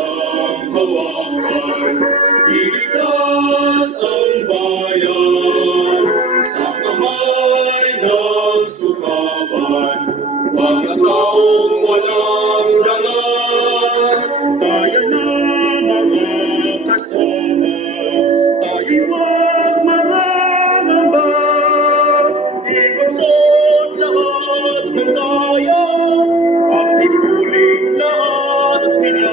isang hawakan, iligtas ang bayan sa kamay ng sukapan. Mga taong walang dangal, tayo na mga kasama, tayo'y huwag mangangamba. Ipagsot lahat ng kaya, at ipuling lahat sila.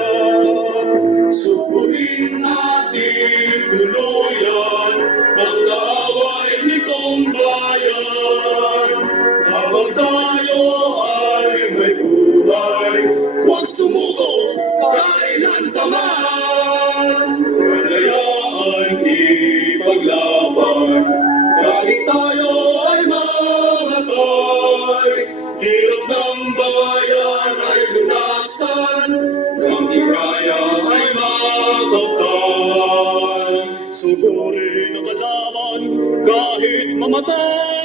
Supuin natin tuluyan ang kaaway nitong bayan. Habang tayo ay may buhay, huwag sumuko kailanpaman. Kalayaang ipaglaban, kahit tayo ay mamatay. Hirap ng bayan ay lunasan, ang hikaya ay makamtan. Sugurin ang kalaban kahit mamatay.